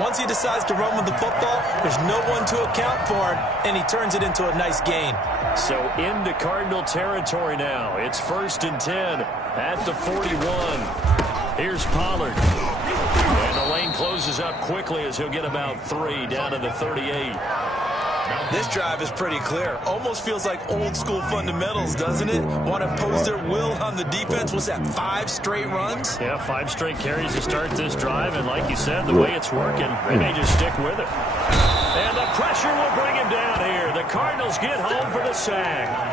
Once he decides to run with the football, there's no one to account for him, and he turns it into a nice gain. So into Cardinal territory now. It's 1st and 10 at the 41. Here's Pollard. And the lane closes up quickly as he'll get about 3 down to the 38. This drive is pretty clear. Almost feels like old school fundamentals, doesn't it? Want to impose their will on the defense. What's that, 5 straight runs? Yeah, 5 straight carries to start this drive. And like you said, the way it's working, they may just stick with it. And the pressure will bring him down here. The Cardinals get home for the sack.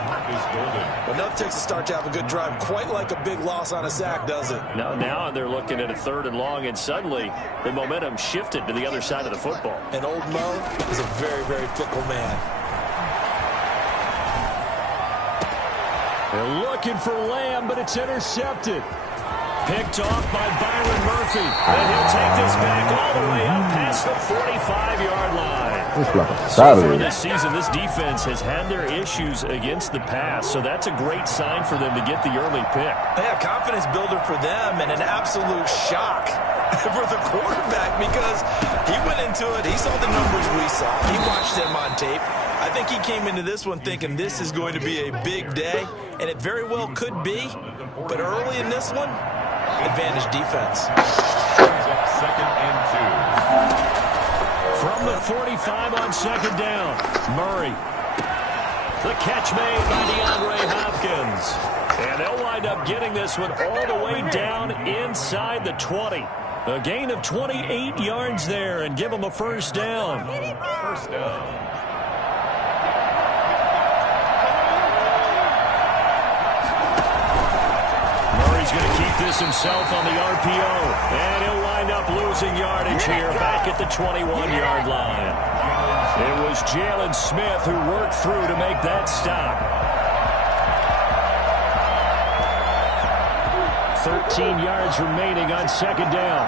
Well, nothing takes a start to have a good drive. Quite like a big loss on a sack, does it? No, now they're looking at a 3rd and long, and suddenly the momentum shifted to the other side of the football. And old Mo is a very, very fickle man. They're looking for Lamb, but it's intercepted. Picked off by Byron Murphy. And he'll take this back all the way up past the 45-yard line. So far this season, this defense has had their issues against the pass, so that's a great sign for them to get the early pick. Yeah, confidence builder for them and an absolute shock for the quarterback because he went into it. He saw the numbers we saw. He watched them on tape. I think he came into this one thinking this is going to be a big day, and it very well could be. But early in this one, advantage defense. Second and 2. From the 45 on 2nd down, Murray. The catch made by DeAndre Hopkins. And they'll wind up getting this one all the way down inside the 20. A gain of 28 yards there and give them a 1st down. First down. He's going to keep this himself on the RPO. And he'll wind up losing yardage here back at the 21-yard line. It was Jalen Smith who worked through to make that stop. 13 yards remaining on 2nd down.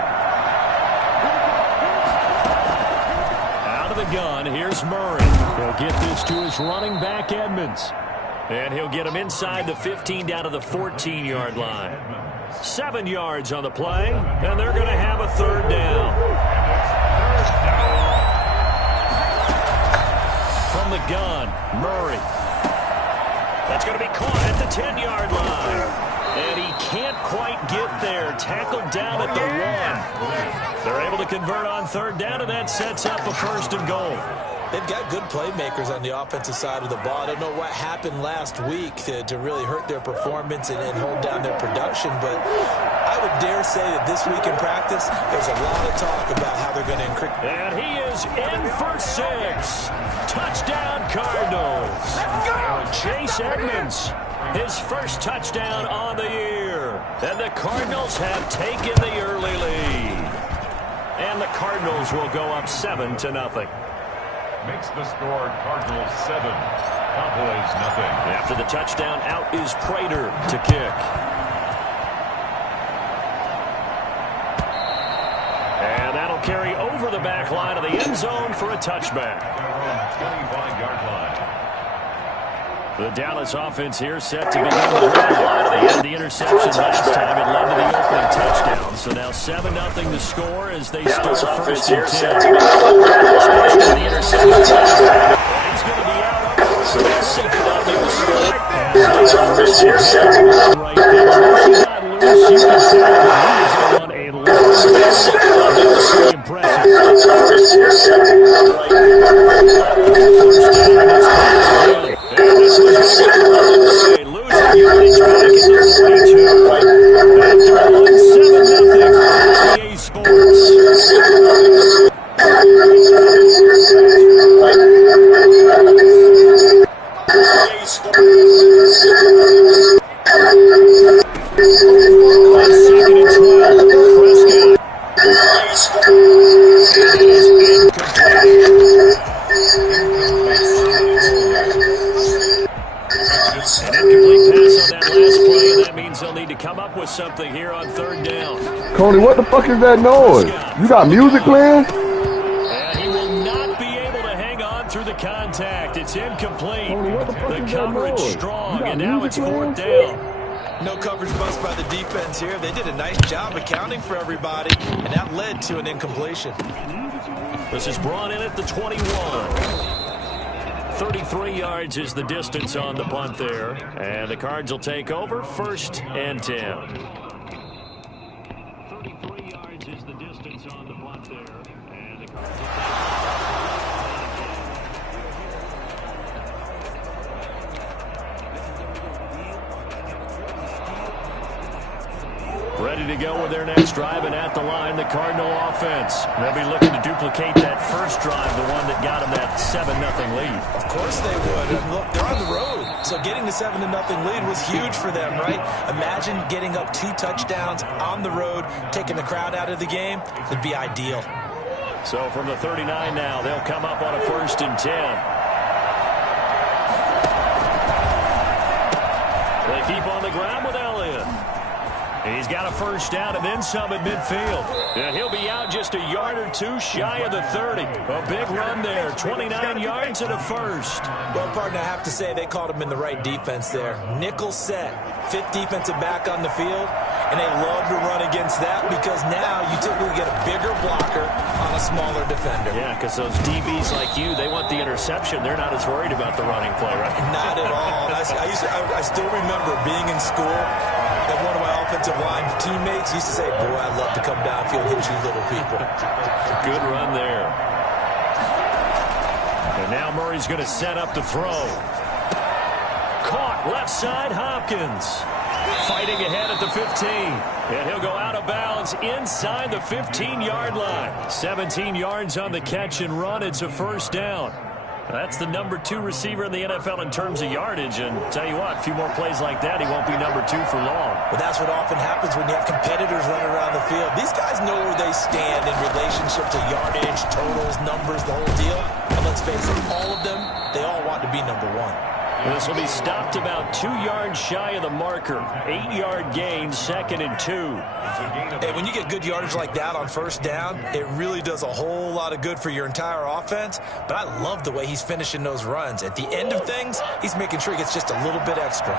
Out of the gun, here's Murray. He'll get this to his running back, Edmonds. And he'll get him inside the 15 down to the 14-yard line. 7 yards on the play, and they're going to have a 3rd down. From the gun, Murray. That's going to be caught at the 10-yard line. And he can't quite get there. Tackled down at the 1. They're able to convert on 3rd down, and that sets up a 1st and goal. They've got good playmakers on the offensive side of the ball. I don't know what happened last week to really hurt their performance and hold down their production, but I would dare say that this week in practice, there's a lot of talk about how they're going to increase. And he is in for 6. Touchdown, Cardinals. Chase Edmonds, his 1st touchdown on the year. And the Cardinals have taken the early lead. And the Cardinals will go up 7-0. Makes the score Cardinals 7, Cowboys nothing. After the touchdown, out is Prater to kick. And that'll carry over the back line of the end zone for a touchback. 25-yard line. The Dallas offense here set to begin the drive. They had the interception last time. It led to the opening touchdown. So now 7-0 to score as they start 1st and 10. The interception touchdown. He's going to be out. Dallas offense here set to right there. You can tell on a impressive. Dallas offense here set to losing yardage back in the 22. After 1-7-0, EA Sports. Come up with something here on 3rd down. Cody, what the fuck is that noise? You got music playing? And he will not be able to hang on through the contact. It's incomplete. Cody, what the fuck the is coverage that noise? strong, You got and now music it's 4th playing? down. No coverage bust by the defense here. They did a nice job accounting for everybody, and that led to an incompletion. This is brought in at the 21. 33 yards is the distance on the punt there. And the Cards will take over 1st and 10. 33 yards is the distance on the punt there. And the Cards will take ready to go with their next drive, and at the line, the Cardinal offense. They'll be looking to duplicate that first drive, the one that got them that 7-0 lead. Of course they would. And look, they're on the road, so getting the 7-0 lead was huge for them, right? Imagine getting up 2 touchdowns on the road, taking the crowd out of the game. It'd be ideal. So from the 39 now, they'll come up on a 1st and 10. They keep on the ground with Elliott. He's got a first down and then some at midfield. And he'll be out just a yard or 2 shy of the 30. A big run there, 29 yards and a first. Well, partner, I have to say they called him in the right defense there. Nickel set, 5th defensive back on the field, and they love to run against that because now you typically get a bigger blocker on a smaller defender. Yeah, because those DBs like you, they want the interception. They're not as worried about the running play, right? Not at all. I still remember being in school, and one of my offensive line teammates used to say, boy, I'd love to come downfield and hit you little people. Good run there. And now Murray's going to set up the throw. Caught left side, Hopkins. Fighting ahead at the 15. And he'll go out of bounds inside the 15-yard line. 17 yards on the catch and run. It's a first down. That's the number 2 receiver in the NFL in terms of yardage. And tell you what, a few more plays like that, he won't be number 2 for long. Well, that's what often happens when you have competitors running around the field. These guys know where they stand in relationship to yardage, totals, numbers, the whole deal. And let's face it, all of them, they all want to be number 1. This will be stopped about 2 yards shy of the marker. 8-yard gain, 2nd and 2. Hey, when you get good yardage like that on first down, it really does a whole lot of good for your entire offense. But I love the way he's finishing those runs. At the end of things, he's making sure he gets just a little bit extra.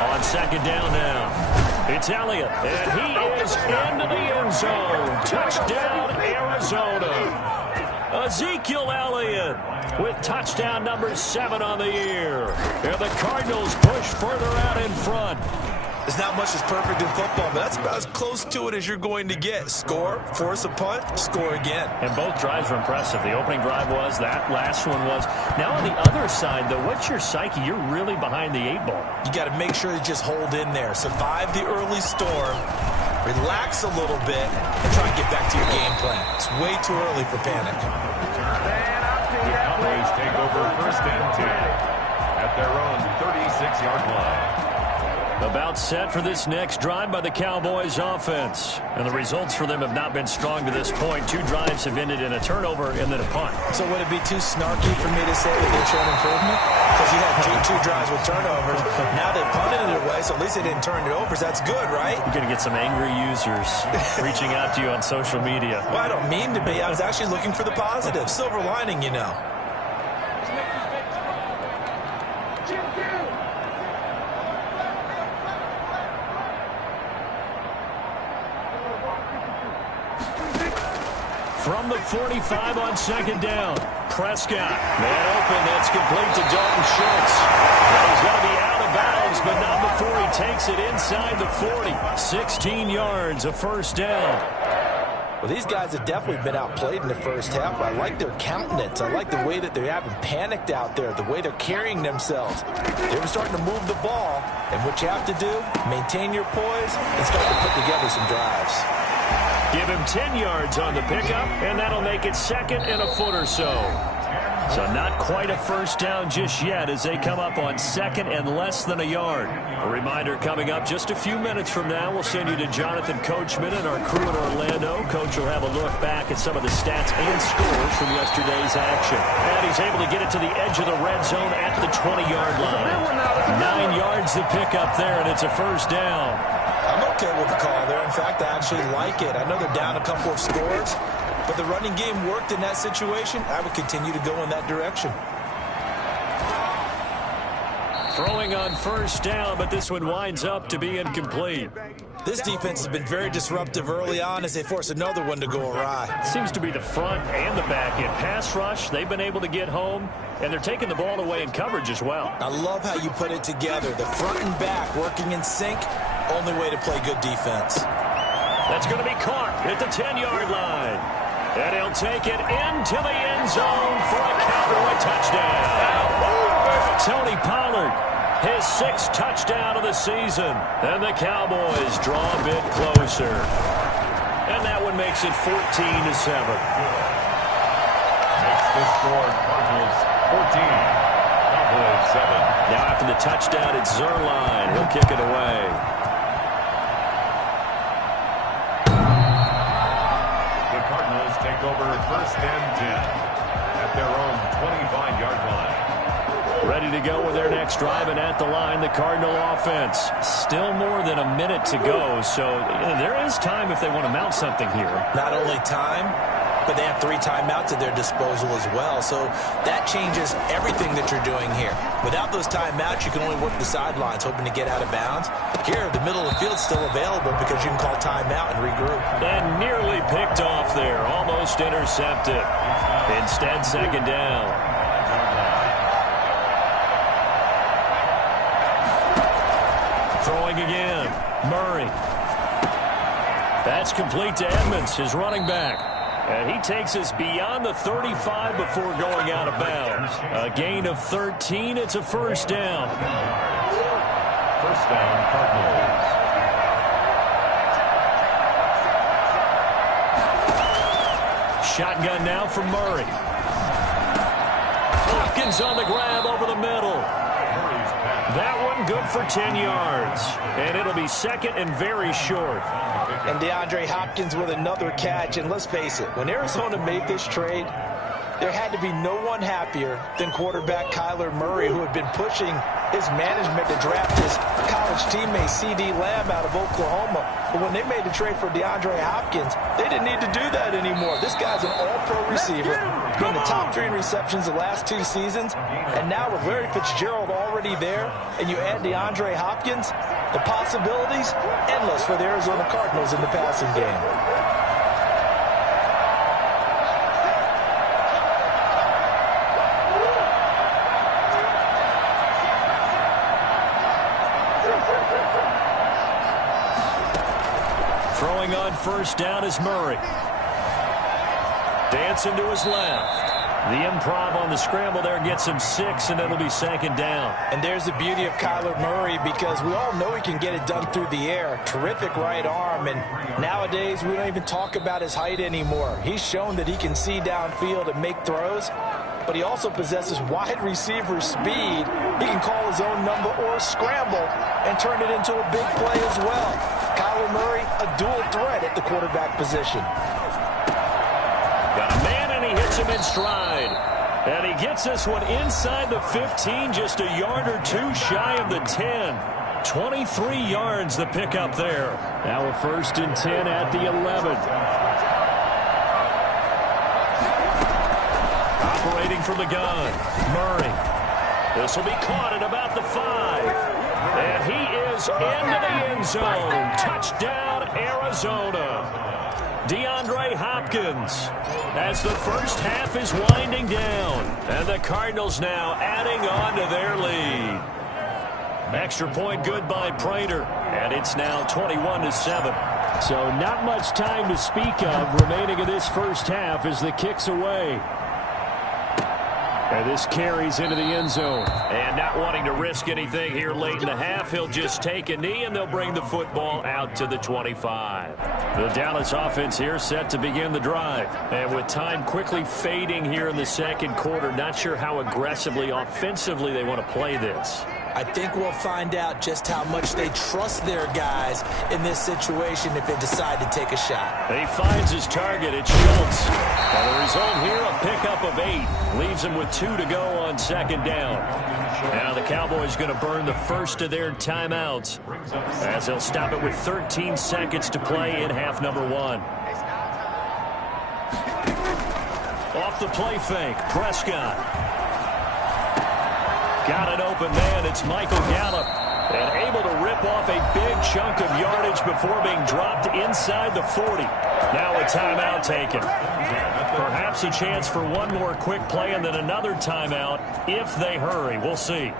On 2nd down now, it's Elliott, and he is into the end zone. Touchdown, Arizona. Ezekiel Elliott with touchdown number 7 on the year. And the Cardinals push further out in front. There's not much that's perfect in football, but that's about as close to it as you're going to get. Score, force a punt, score again. And both drives were impressive. The opening drive was, that last one was. Now on the other side, though, what's your psyche? You're really behind the 8 ball. You got to make sure you just hold in there. Survive the early storm. Relax a little bit and try and get back to your game plan. It's way too early for panic. The Cowboys take over 1st and 10 at their own 36-yard line. About set for this next drive by the Cowboys offense. And the results for them have not been strong to this point. 2 drives have ended in a turnover and then a punt. So would it be too snarky for me to say that they've shown improvement? Because you had 2 drives with turnovers. Now they punted it away, so at least they didn't turn it over. So that's good, right? You're going to get some angry users reaching out to you on social media. Well, I don't mean to be. I was actually looking for the positive. Silver lining, you know. From the 45 on 2nd down. Prescott. Man open. That's complete to Dalton Schultz. And he's going to be out of bounds, but not before he takes it inside the 40. 16 yards, a first down. Well, these guys have definitely been outplayed in the first half. I like their countenance. I like the way that they haven't panicked out there, the way they're carrying themselves. They're starting to move the ball, and what you have to do, maintain your poise and start to put together some drives. Give him 10 yards on the pickup, and that'll make it 2nd and a foot or so. So not quite a first down just yet as they come up on 2nd and less than a yard. A reminder coming up just a few minutes from now. We'll send you to Jonathan Coachman and our crew in Orlando. Coach will have a look back at some of the stats and scores from yesterday's action. And he's able to get it to the edge of the red zone at the 20-yard line. 9 yards to pick up there, and it's a first down. I'm okay with the call there. In fact, I actually like it. I know they're down a couple of scores, but the running game worked in that situation. I would continue to go in that direction. Throwing on first down, but this one winds up to be incomplete. This defense has been very disruptive early on as they force another one to go awry. Seems to be the front and the back end. Pass rush, they've been able to get home, and they're taking the ball away in coverage as well. I love how you put it together. The front and back working in sync, only way to play good defense. That's going to be caught at the 10-yard line. And he'll take it into the end zone for a cowboy touchdown. Tony Pollard, his 6th touchdown of the season. And the Cowboys draw a bit closer. And that one makes it 14-7. Makes the score Cardinals 14, Cowboys 7. Now after the touchdown, it's Zerline. He'll kick it away. The Cardinals take over 1st and 10 at their own 25-yard line. Ready to go with their next drive, and at the line, the Cardinal offense. Still more than a minute to go, so there is time if they want to mount something here. Not only time, but they have 3 timeouts at their disposal as well, so that changes everything that you're doing here. Without those timeouts, you can only work the sidelines, hoping to get out of bounds. Here, the middle of the field's still available because you can call timeout and regroup. And nearly picked off there, almost intercepted. Instead, 2nd down. Throwing again, Murray. That's complete to Edmonds, his running back. And he takes us beyond the 35 before going out of bounds. A gain of 13, it's a 1st down. 1st down, Cardinals. Shotgun now from Murray. Hopkins on the grab over the middle. That one good for 10 yards. And it'll be 2nd and very short. And DeAndre Hopkins with another catch. And let's face it, when Arizona made this trade, there had to be no one happier than quarterback Kyler Murray, who had been pushing his management to draft his college teammate C.D. Lamb out of Oklahoma. But when they made the trade for DeAndre Hopkins, they didn't need to do that anymore. This guy's an all-pro receiver. Been the top 3 in receptions the last 2 seasons. And now with Larry Fitzgerald already there, and you add DeAndre Hopkins, the possibilities endless for the Arizona Cardinals in the passing game. Throwing on first down is Murray. Dancing to his left. The improv on the scramble there gets him 6, and it'll be 2nd down. And there's the beauty of Kyler Murray, because we all know he can get it done through the air. Terrific right arm, and nowadays we don't even talk about his height anymore. He's shown that he can see downfield and make throws, but he also possesses wide receiver speed. He can call his own number or scramble and turn it into a big play as well. Kyler Murray, a dual threat at the quarterback position. Got a man, and he hits him in stride. And he gets this one inside the 15, just a yard or 2 shy of the 10. 23 yards the pickup there. Now a 1st and 10 at the 11. Operating from the gun, Murray. This will be caught at about the 5. And he is into the end zone. Touchdown, Arizona. DeAndre Hopkins, as the first half is winding down. And the Cardinals now adding on to their lead. Extra point good by Prater. And it's now 21-7. So not much time to speak of remaining in this first half as the kick's away. And this carries into the end zone. And not wanting to risk anything here late in the half, he'll just take a knee, and they'll bring the football out to the 25. The Dallas offense here set to begin the drive. And with time quickly fading here in the 2nd quarter, not sure how aggressively, offensively they want to play this. I think we'll find out just how much they trust their guys in this situation if they decide to take a shot. He finds his target. It's Schultz. And the result here, a pickup of 8. Leaves him with 2 to go on 2nd down. Now the Cowboys going to burn the first of their timeouts, as they'll stop it with 13 seconds to play in half number 1. Off the play fake, Prescott. Got an open man. It's Michael Gallup. And able to rip off a big chunk of yardage before being dropped inside the 40. Now a timeout taken. Perhaps a chance for one more quick play and then another timeout if they hurry. We'll see.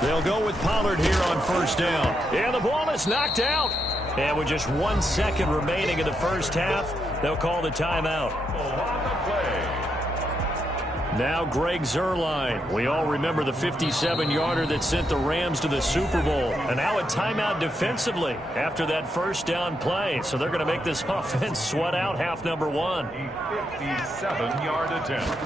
They'll go with Pollard here on first down. And the ball is knocked out. And with just 1 second remaining in the first half, they'll call the timeout. Now Greg Zuerlein. We all remember the 57-yarder that sent the Rams to the Super Bowl. And now a timeout defensively after that first down play. So they're going to make this offense sweat out half number one. 57-yard attempt.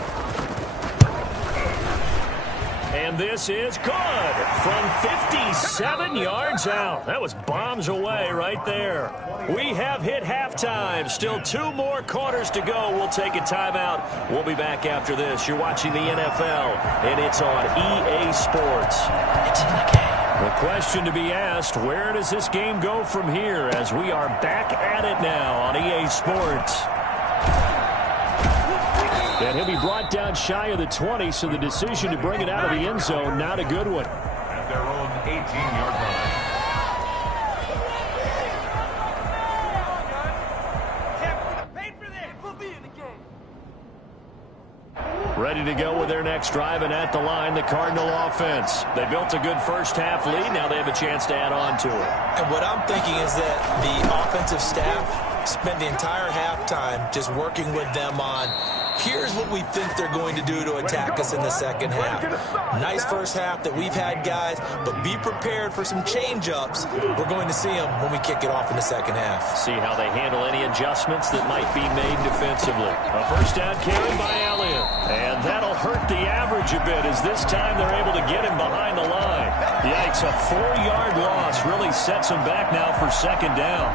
And this is good from 57 yards out. That was bombs away right there. We have hit halftime. Still 2 more quarters to go. We'll take a timeout. We'll be back after this. You're watching the NFL, and it's on EA Sports. It's in the game. The question to be asked, where does this game go from here as we are back at it now on EA Sports? And he'll be brought down shy of the 20, so the decision to bring it out of the end zone, not a good one. At their own 18-yard line. Ready to go with their next drive, and at the line, the Cardinal offense. They built a good first-half lead. Now they have a chance to add on to it. And what I'm thinking is that the offensive staff spent the entire halftime just working with them on, here's what we think they're going to do to attack us in the second half. Nice first half that we've had, guys, but be prepared for some change-ups. We're going to see them when we kick it off in the second half. See how they handle any adjustments that might be made defensively. A first down carry by Elliott. And that'll hurt the average a bit as this time they're able to get him behind the line. Yikes, a 4-yard loss really sets him back now for second down.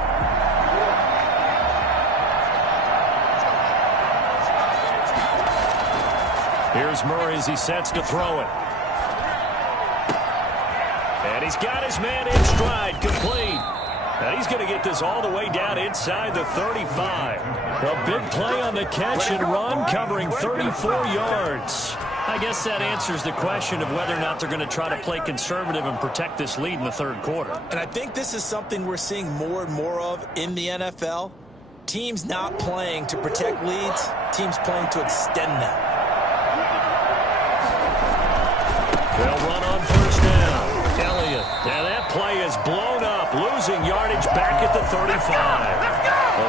Here's Murray as he sets to throw it. And he's got his man in stride, complete. And he's going to get this all the way down inside the 35. A big play on the catch and run, covering 34 yards. I guess that answers the question of whether or not they're going to try to play conservative and protect this lead in the third quarter. And I think this is something we're seeing more and more of in the NFL. Teams not playing to protect leads, teams playing to extend them. They'll run on first down. Elliott. Now that play is blown up, losing yardage back at the 35.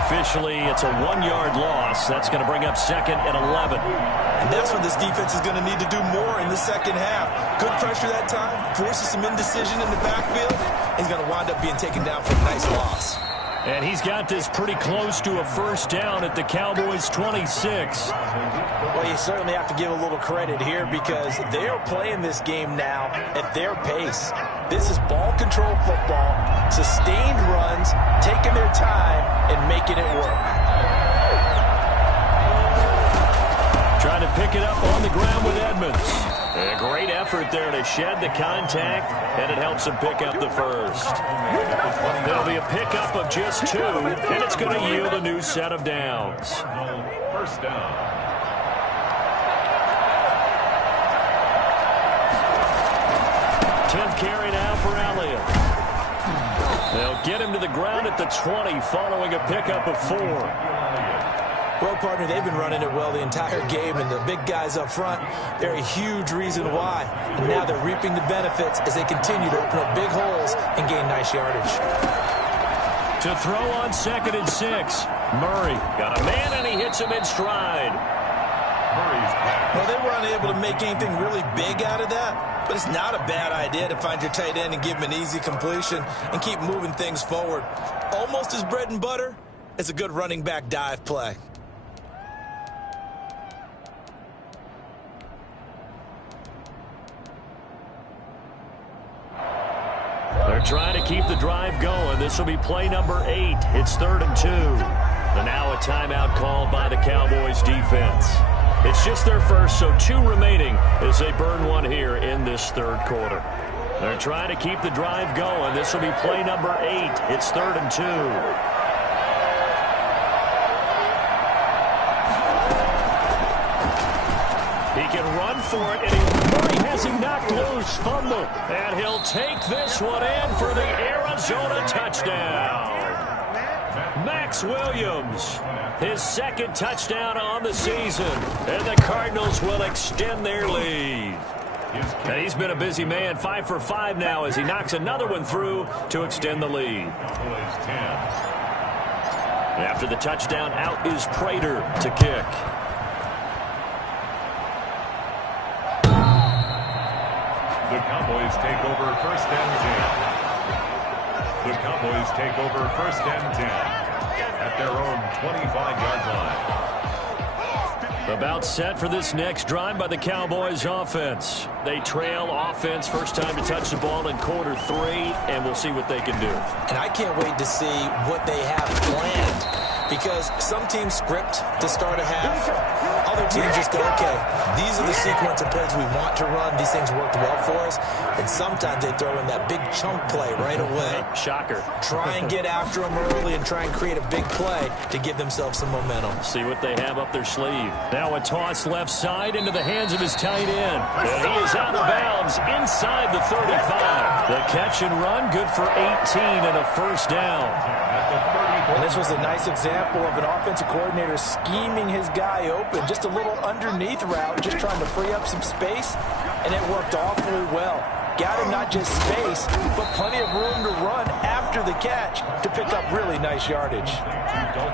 Officially, it's a 1-yard loss. That's going to bring up second and 11. And that's what this defense is going to need to do more in the second half. Good pressure that time, forces some indecision in the backfield. He's going to wind up being taken down for a nice loss. And he's got this pretty close to a first down at the Cowboys' 26. Well, you certainly have to give a little credit here because they are playing this game now at their pace. This is ball control football, sustained runs, taking their time and making it work. Trying to pick it up on the ground with Edmonds. A great effort there to shed the contact, and it helps him pick up the first. There'll be a pickup of just 2, and it's going to yield a new set of downs. First down. 10th carry now for Elliott. They'll get him to the ground at the 20 following a pickup of 4. Well, partner, they've been running it well the entire game, and the big guys up front, they're a huge reason why. And now they're reaping the benefits as they continue to open up big holes and gain nice yardage. To throw on 2nd and 6. Murray got a man, and he hits him in stride. Well, they were unable to make anything really big out of that, but it's not a bad idea to find your tight end and give him an easy completion and keep moving things forward. Almost as bread and butter as a good running back dive play. They're trying to keep the drive going. This will be play number 8. It's 3rd and 2. And now a timeout called by the Cowboys defense. It's just their first, so 2 remaining as they burn one here in this third quarter. They're trying to keep the drive going. This will be play number 8. It's 3rd and 2. for it. And Murray has him knocked loose. Fumble. And he'll take this one in for the Arizona touchdown. Max Williams, his second touchdown on the season. And the Cardinals will extend their lead. And he's been a busy man, 5 for 5 now as he knocks another one through to extend the lead. After the touchdown, out is Prater to kick. The Cowboys take over first and 10. The Cowboys take over first and 10 at their own 25-yard line. About set for this next drive by the Cowboys offense. They trail offense, first time to touch the ball in quarter 3, and we'll see what they can do. And I can't wait to see what they have planned, because some teams script to start a half. Other teams just go, okay, these are the sequence of plays we want to run. These things worked well for us. And sometimes they throw in that big chunk play right away. Shocker. Try and get after them early and try and create a big play to give themselves some momentum. See what they have up their sleeve. Now a toss left side into the hands of his tight end. And he is out of bounds inside the 35. The catch and run, good for 18 and a first down. And this was a nice example of an offensive coordinator scheming his guy open. Just a little underneath route, just trying to free up some space, and it worked awfully well. Got him not just space, but plenty of room to run after the catch to pick up really nice yardage.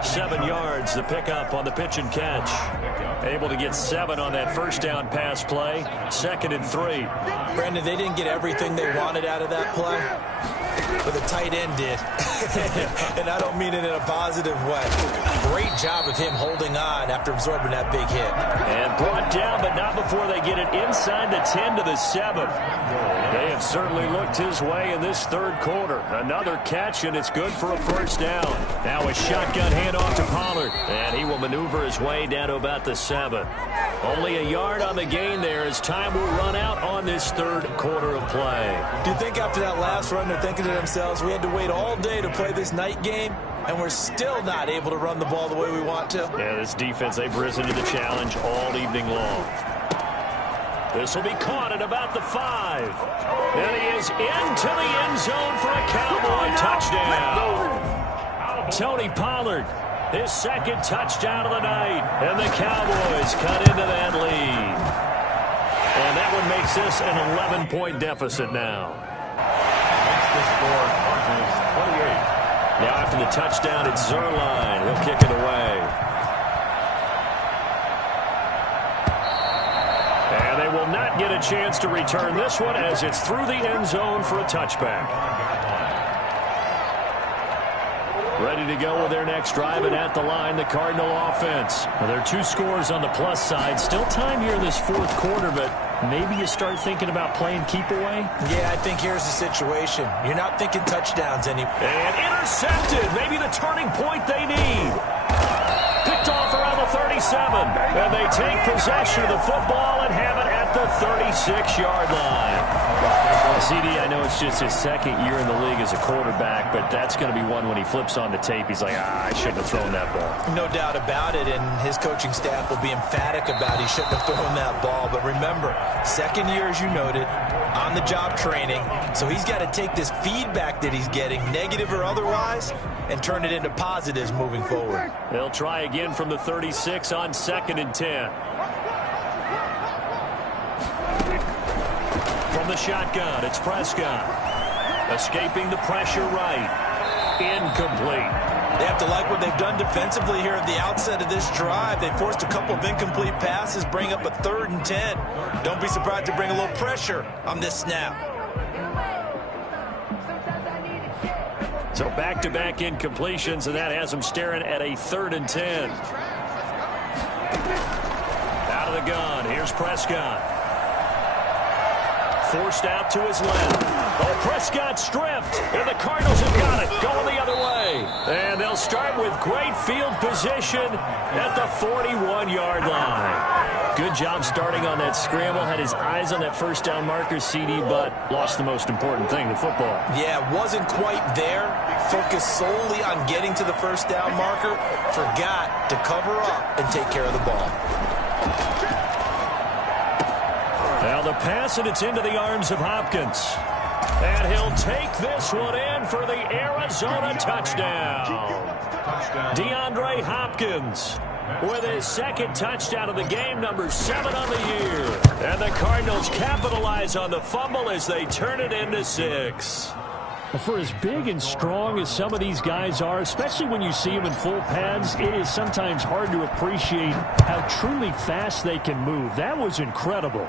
7 yards, the pickup on the pitch and catch. Able to get 7 on that first down pass play. 2nd and 3. Brandon, they didn't get everything they wanted out of that play, but the tight end did. And I don't mean it in a positive way. Great job of him holding on after absorbing that big hit. And brought down, but not before they get it inside the 10 to the 7. They have certainly looked his way in this third quarter. Another catch, and it's good for a first down. Now a shotgun handoff to Pollard, and he will maneuver his way down to about the 7. Only a yard on the gain there as time will run out on this third quarter of play. Do you think after that last run they're thinking to themselves, we had to wait all day to play this night game, and we're still not able to run the ball the way we want to? Yeah, this defense, they've risen to the challenge all evening long. This will be caught at about the 5. And he is into the end zone for a Cowboy touchdown. Tony Pollard, his second touchdown of the night. And the Cowboys cut into that lead. And that one makes this an 11-point deficit now. The score, Cardinals 28. Now after the touchdown, it's Zerline. He'll kick it away. And they will not get a chance to return this one as it's through the end zone for a touchback. Ready to go with their next drive, and at the line, the Cardinal offense. Well, there are 2 scores on the plus side. Still time here in this fourth quarter, but maybe you start thinking about playing keep away? Yeah, I think here's the situation. You're not thinking touchdowns anymore. And intercepted. Maybe the turning point they need. Picked off around the 37. And they take possession of the football and have it at the 36-yard line. CD, I know it's just his second year in the league as a quarterback, but that's going to be one when he flips on the tape. He's like, I shouldn't have thrown that ball. No doubt about it, and his coaching staff will be emphatic about he shouldn't have thrown that ball. But remember, second year, as you noted, on-the-job training, so he's got to take this feedback that he's getting, negative or otherwise, and turn it into positives moving forward. They'll try again from the 36 on 2nd and 10. From the shotgun, it's Prescott. Escaping the pressure right. Incomplete. They have to like what they've done defensively here at the outset of this drive. They forced a couple of incomplete passes, bring up a 3rd and 10. Don't be surprised to bring a little pressure on this snap. So back-to-back incompletions, and that has them staring at a 3rd and 10. Out of the gun, here's Prescott. Forced out to his left. Oh, Prescott stripped, and the Cardinals have got it. Going the other way. And they'll start with great field position at the 41-yard line. Good job starting on that scramble. Had his eyes on that first down marker, CD, but lost the most important thing, the football. Yeah, wasn't quite there. Focused solely on getting to the first down marker. Forgot to cover up and take care of the ball. Now the pass, and it's into the arms of Hopkins. And he'll take this one in for the Arizona touchdown. DeAndre Hopkins with his second touchdown of the game, number 7 on the year. And the Cardinals capitalize on the fumble as they turn it into 6. For as big and strong as some of these guys are, especially when you see them in full pads, it is sometimes hard to appreciate how truly fast they can move. That was incredible.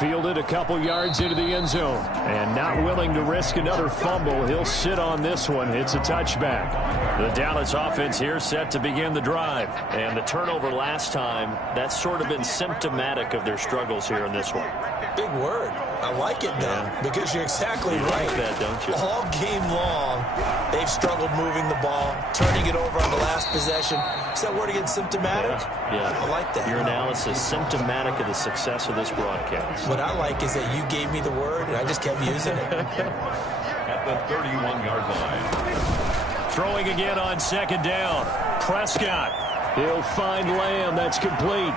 Fielded a couple yards into the end zone. And not willing to risk another fumble. He'll sit on this one. It's a touchback. The Dallas offense here set to begin the drive. And the turnover last time, that's sort of been symptomatic of their struggles here in this one. Big word. I like it, though, because you're exactly right. Like that, don't you? All game long, they've struggled moving the ball, turning it over on the last possession. Is that word again, symptomatic? Yeah. I like that. Your analysis, symptomatic of the success of this broadcast. What I like is that you gave me the word, and I just kept using it. At the 31-yard line. Throwing again on second down. Prescott. He'll find Lamb. That's complete.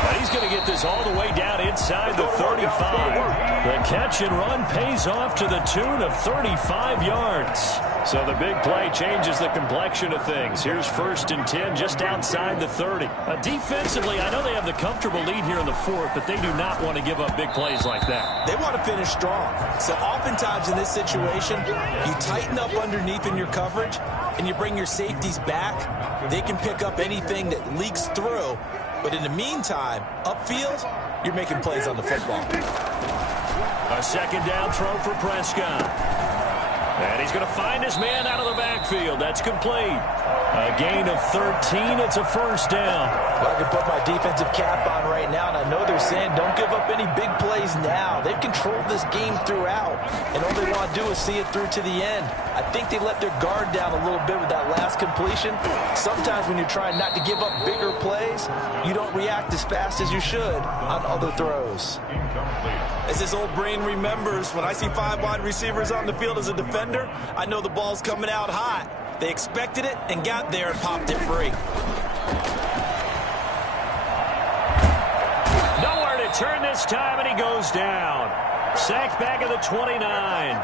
But he's going to get this all the way down inside the 35. The catch and run pays off to the tune of 35 yards. So the big play changes the complexion of things. Here's 1st and 10 just outside the 30. Defensively, I know they have the comfortable lead here in the 4th, but they do not want to give up big plays like that. They want to finish strong. So oftentimes in this situation, you tighten up underneath in your coverage, and you bring your safeties back. They can pick up anything that leaks through. But in the meantime, upfield, you're making plays on the football. A second down throw for Prescott. And he's going to find his man out of the backfield. That's complete. A gain of 13. It's a 1st down. Well, I can put my defensive cap on right now, and I know they're saying don't give up any big plays now. They've controlled this game throughout, and all they want to do is see it through to the end. I think they let their guard down a little bit with that last completion. Sometimes when you're trying not to give up bigger plays, you don't react as fast as you should on other throws. As this old brain remembers, when I see 5 wide receivers on the field as a defender, I know the ball's coming out hot. They expected it and got there and popped it free. Nowhere to turn this time, and he goes down. Sacked back at the 29.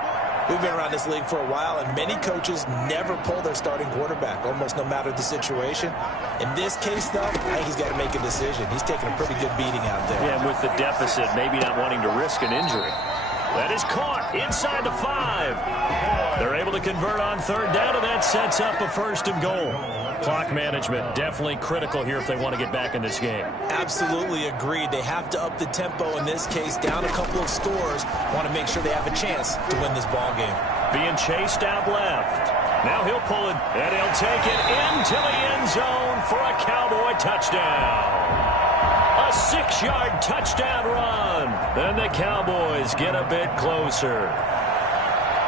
We've been around this league for a while, and many coaches never pull their starting quarterback, almost no matter the situation. In this case, though, I think he's got to make a decision. He's taking a pretty good beating out there. Yeah, with the deficit, maybe not wanting to risk an injury. That is caught inside the 5. They're able to convert on 3rd down, and that sets up a 1st and goal. Clock management definitely critical here if they want to get back in this game. Absolutely agreed. They have to up the tempo in this case, down a couple of scores. Want to make sure they have a chance to win this ball game. Being chased out left. Now he'll pull it, and he'll take it into the end zone for a Cowboy touchdown. A 6-yard touchdown run. And the Cowboys get a bit closer.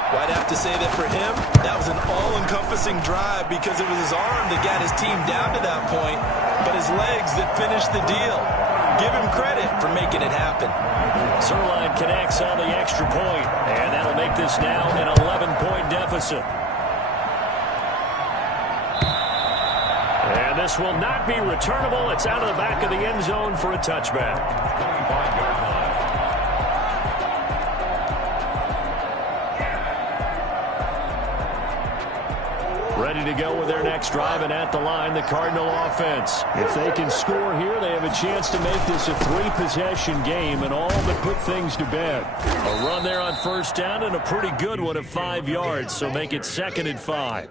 Well, I'd have to say that for him, that was an all-encompassing drive because it was his arm that got his team down to that point, but his legs that finished the deal. Give him credit for making it happen. Zerline connects on the extra point, and that'll make this now an 11-point deficit. And this will not be returnable. It's out of the back of the end zone for a touchback. 25-yard line. Ready to go with their next drive, and at the line, the Cardinal offense. If they can score here, they have a chance to make this a 3-possession game and all but put things to bed. A run there on 1st down and a pretty good one of 5 yards, so make it 2nd and 5.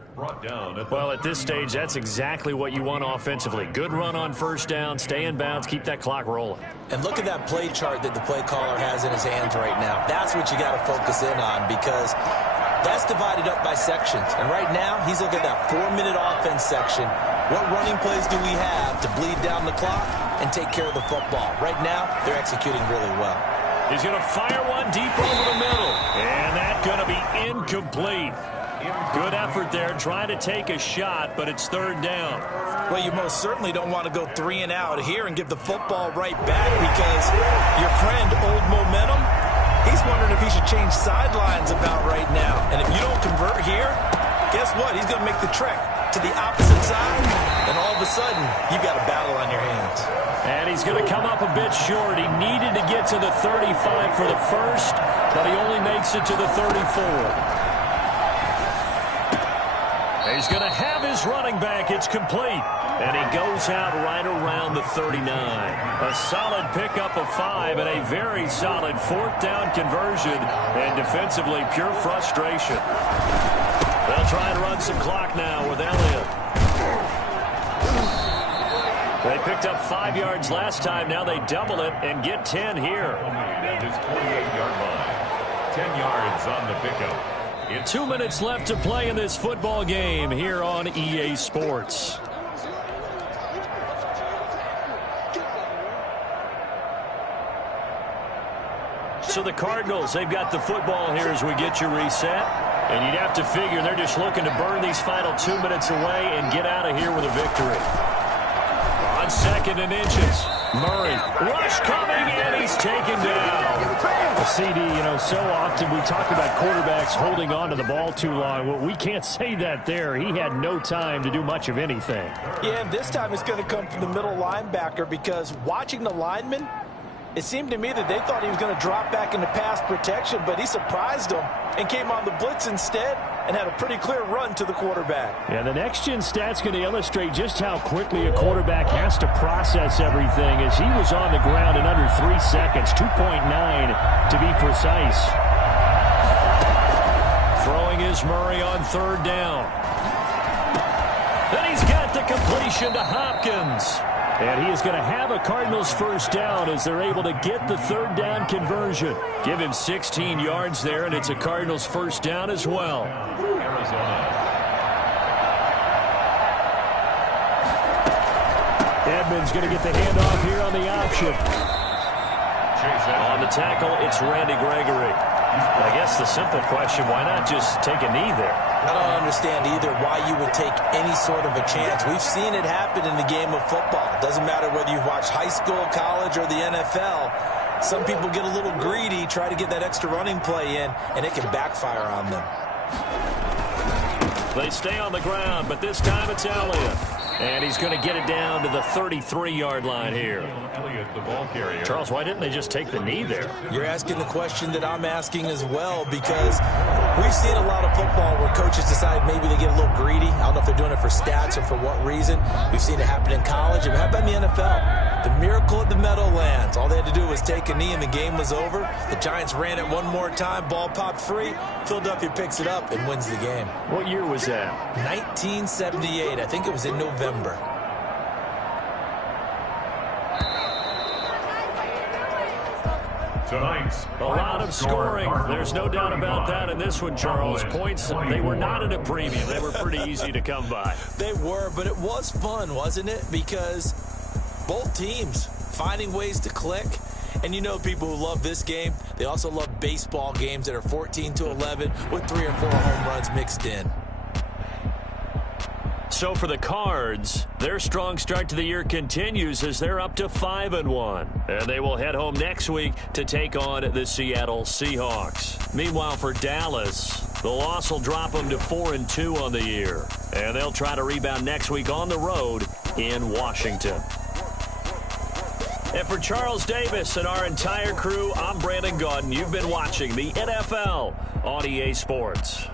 Well, at this stage, that's exactly what you want offensively. Good run on 1st down, stay in bounds, keep that clock rolling. And look at that play chart that the play caller has in his hands right now. That's what you got to focus in on because that's divided up by sections. And right now, he's looking at that 4-minute offense section. What running plays do we have to bleed down the clock and take care of the football? Right now, they're executing really well. He's going to fire one deep over the middle. And that's going to be incomplete. Good effort there, trying to take a shot, but it's 3rd down. Well, you most certainly don't want to go 3 and out here and give the football right back because your friend, Old Momentum, he's wondering if he should change sidelines about right now. And if you don't convert here, guess what? He's going to make the trek to the opposite side, and all of a sudden, you've got a battle on your hands. And he's going to come up a bit short. He needed to get to the 35 for the first, but he only makes it to the 34. He's going to have his running back. It's complete. And he goes out right around the 39. A solid pickup of 5 and a very solid 4th down conversion. And defensively, pure frustration. They'll try and run some clock now with Elliott. They picked up 5 yards last time. Now they double it and get 10 here. At his 28-yard line. 10 yards on the pickup. 2 minutes left to play in this football game here on EA Sports. So the Cardinals, they've got the football here as we get you reset. And you'd have to figure they're just looking to burn these final 2 minutes away and get out of here with a victory. On 2nd and inches, Murray, rush coming, and he's taken down. CD, so often we talk about quarterbacks holding on to the ball too long. Well, we can't say that there. He had no time to do much of anything. Yeah, and this time it's going to come from the middle linebacker because watching the lineman, it seemed to me that they thought he was going to drop back into pass protection, but he surprised them and came on the blitz instead and had a pretty clear run to the quarterback. Yeah, the next-gen stat's going to illustrate just how quickly a quarterback has to process everything as he was on the ground in under 3 seconds, 2.9 to be precise. Throwing is Murray on 3rd down. Then he's got the completion to Hopkins. And he is going to have a Cardinals 1st down as they're able to get the 3rd down conversion. Give him 16 yards there, and it's a Cardinals 1st down as well. Arizona. Edmonds going to get the handoff here on the option. On the tackle, it's Randy Gregory. I guess the simple question, why not just take a knee there? I don't understand either why you would take any sort of a chance. We've seen it happen in the game of football. It doesn't matter whether you've watched high school, college, or the NFL. Some people get a little greedy, try to get that extra running play in, and it can backfire on them. They stay on the ground, but this time it's Elliott. And he's going to get it down to the 33-yard line here. Elliott, the ball carrier. Charles, why didn't they just take the knee there? You're asking the question that I'm asking as well, because we've seen a lot of football where coaches decide maybe they get a little greedy. I don't know if they're doing it for stats or for what reason. We've seen it happen in college. And how about in the NFL? The miracle of the Meadowlands. All they had to do was take a knee and the game was over. The Giants ran it one more time. Ball popped free. Philadelphia picks it up and wins the game. What year was that? 1978. I think it was in November. Tonight's a lot of scoring. There's no doubt about that in this one, Charles. Points, they were not at a premium. They were pretty easy to come by. They were, but it was fun, wasn't it? Because both teams finding ways to click. And you know people who love this game, they also love baseball games that are 14-11 with 3 or 4 home runs mixed in. So for the Cards, their strong start to the year continues as they're up to 5-1. And they will head home next week to take on the Seattle Seahawks. Meanwhile, for Dallas, the loss will drop them to 4-2 on the year. And they'll try to rebound next week on the road in Washington. And for Charles Davis and our entire crew, I'm Brandon Gaudin. You've been watching the NFL on EA Sports.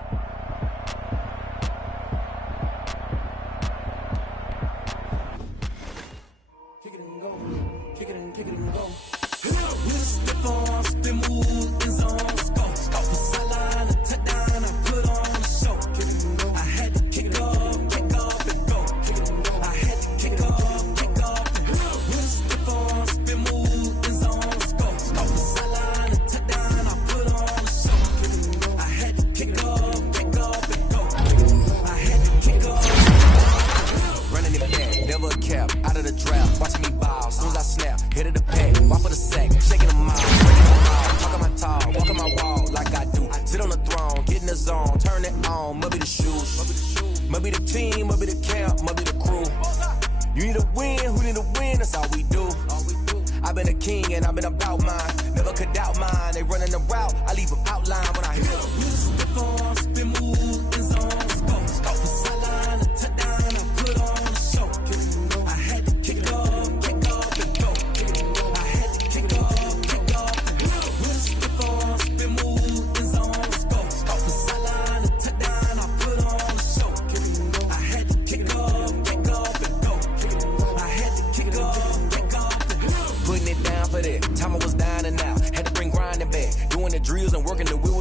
Time I was down and out, had to bring grinding back. Doing the drills and working the wheel.